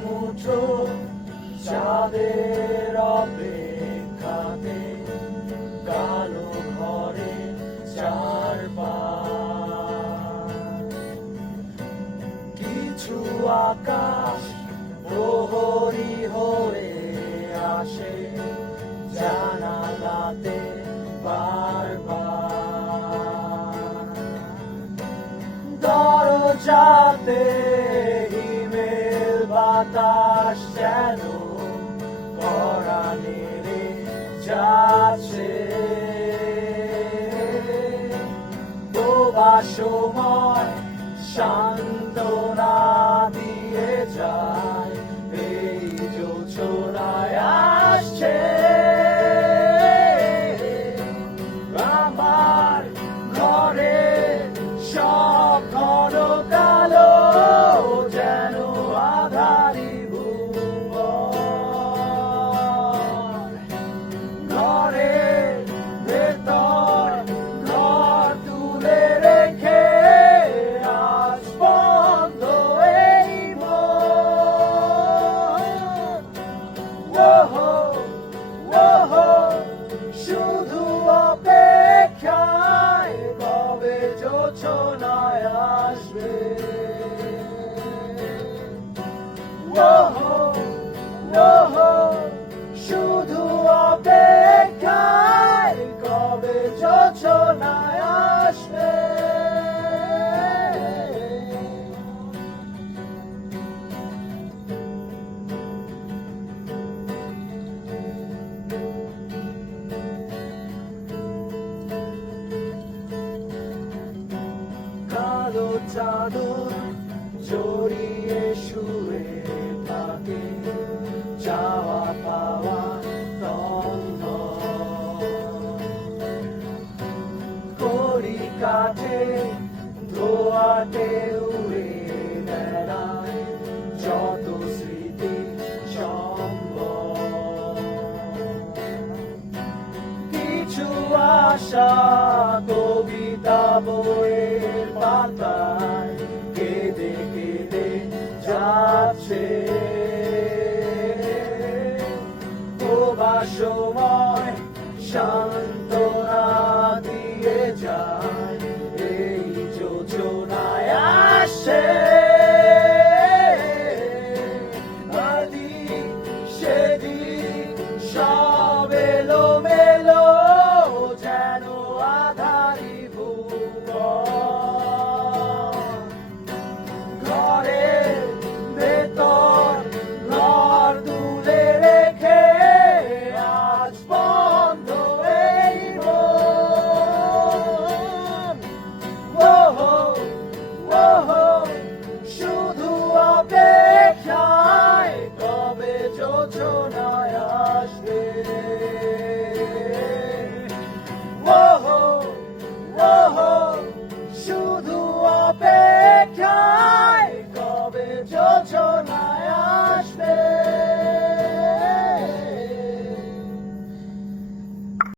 মুঠো চাঁদের অপেক্ষাতে কালো ঘরে চারপাশ কিছু আকাশ প্রহরী হয়ে আসে জানালাতে বারবার দরজাতে হিমেল বাতাস যেন কড়া নেড়ে যাচ্ছে ডোবা সময় সান্ত্বনা দিয়ে যায় এই জোছনায় আসছে আমার ঘরে সব ঘন কালো যেন আধারি ভুবন ঘরের ভেতর ঘর তুলে রেখে আজ বন্ধ এই মন ওহো ওহো শুধু অপেক্ষায় কবে জোছনায় আসবে ওহো ওহো শুধু অপেক্ষায় কবে জোছনায় আসবে কালো চাদর জড়িয়ে শুয়ে থাকে চাওয়া পাওয়া দ্বন্দ্ব কড়ি কাঠে ধোয়াতে উড়ে বেড়ায় যত স্মৃতি সম্ভব কিছু আশা কবিতা বইয়ের পাতায় কেঁদে কেঁদে যাচ্ছে ডোবা সময় শান্ত